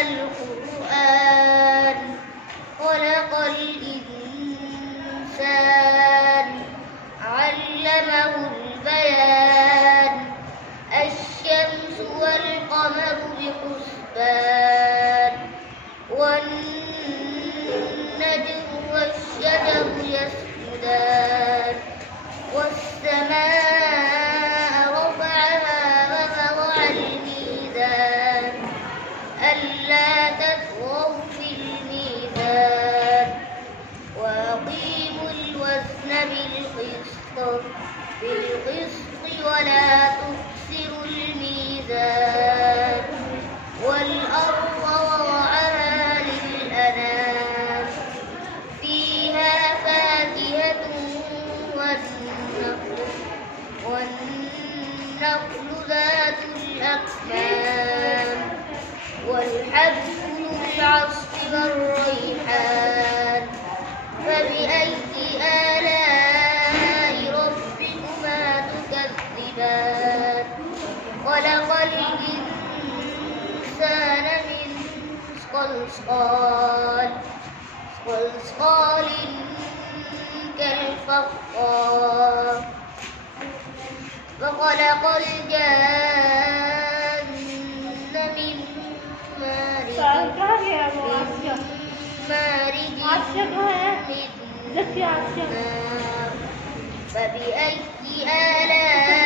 القرآن خلق الإنسان علمه البيان الشمس والقمر بحسبان والنجم والشجر يسجدان والسماء رفعها ووضع الميزان ألا تطغوا في الميزان وأقيموا الوزن بالقسط ولا تخسروا الميزان والأرض وضعها للأنام فيها فاكهة والنخل ذات الأكمام والحب ذو العصف والريحان فبأي آلاء ربكما تكذبان خلق الإنسان من صلصال كالفخار وخلق الجان من مارج من نار فبأي آلاء